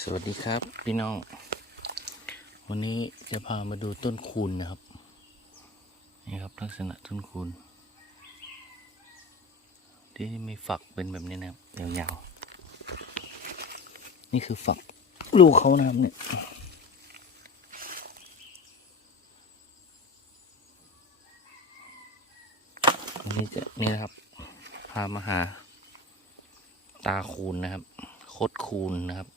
สวัสดีครับพี่น้อง วันนี้จะพามาดูต้นคูณนะครับ นี่ครับลักษณะต้นคูณ ที่มีฝักเป็นแบบนี้นะครับยาวๆ นี่คือฝักลูกเขานะครับเนี่ยอันนี้จะนี่นะครับ พามาหา ตาคูณนะครับ คดคูณนะครับ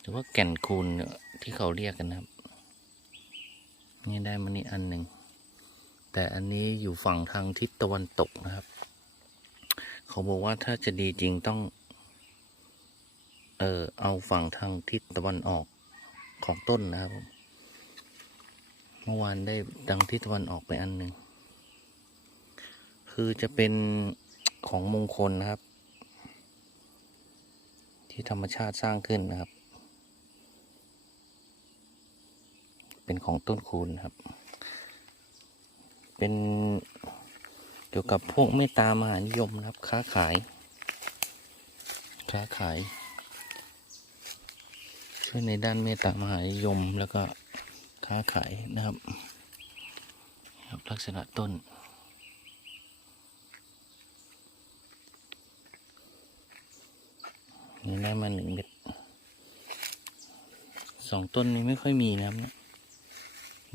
หรือว่าแก่นคูณเนี่ยที่เขาเรียกกันนะครับ นี่ได้มานี่อันหนึ่ง แต่อันนี้อยู่ฝั่งทางทิศตะวันตกนะครับ เขาบอกว่าถ้าจะดีจริงต้อง เออเอาฝั่งทางทิศตะวันออกของต้นนะครับ เมื่อวานได้ดังทิศตะวันออกไปอันหนึ่ง คือจะเป็นของมงคลนะครับ ที่ธรรมชาติสร้างขึ้นนะครับ เป็นของต้นคูณครับ เป็นเกี่ยวกับพวกเมตตามหานิยมนะครับ ค้าขาย ค้าขาย ช่วยในด้านเมตตามหานิยมแล้วก็ค้าขายนะครับ ครับลักษณะต้นนี่ได้มาหนึ่งเม็ดสองต้นนี้ไม่ค่อยมีนะครับ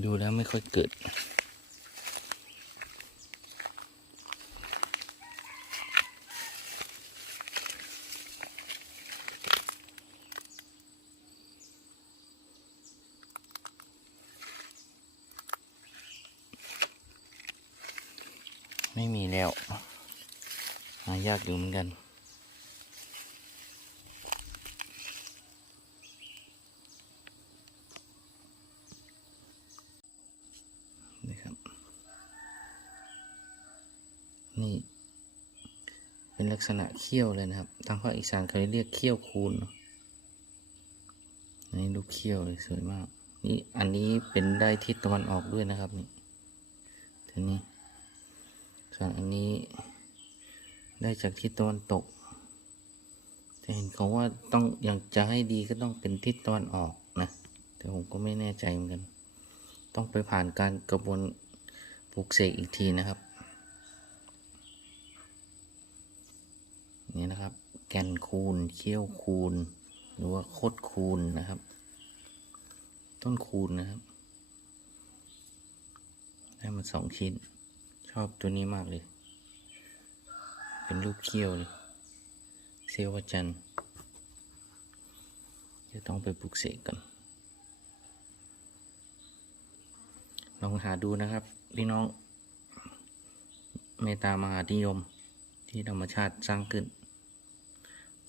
ดูแล้วไม่ค่อยเกิด ไม่มีแล้ว หายากอยู่เหมือนกันครับ นี่ เป็นลักษณะเขี้ยวเลยนะครับ ทางภาคอีสานเขาเรียกเขี้ยวคูณเนอันนี้ลูกเขี้ยวเลยสวยมาก นี่อันนี้เป็นได้ทิศตะวันออกด้วยนะครับนี่ทีนี้ส่วนอันนี้ได้จากทิศตะวันตกแต่เห็นเขาว่าต้องอยากจะให้ดีก็ต้องเป็นทิศตะวันออกนะ แต่ผมก็ไม่แน่ใจเหมือนกัน ต้องไปผ่านการกระบวนปลูกเสกอีกทีนะครับ นี่นะครับ แกนคูณเขี้ยวคูณ หรือว่าโคดคูณนะครับ ต้นคูณนะครับ ได้มาสองชิ้น ชอบตัวนี้มากเลย เป็นรูปเขี้ยวเลยเซลวจันจะต้องไปปลูกเสกกันลองหาดูนะครับ พี่น้อง เมตตามหานิยมที่ธรรมชาติสร้างขึ้น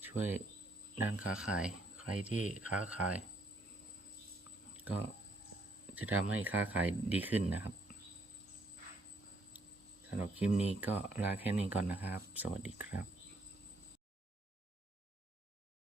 ช่วยด้านค้าขาย ใครที่ค้าขาย ก็จะทำให้ค้าขายดีขึ้นนะครับสำหรับคลิปนี้ก็ลาแค่นี้ก่อนนะครับ สวัสดีครับ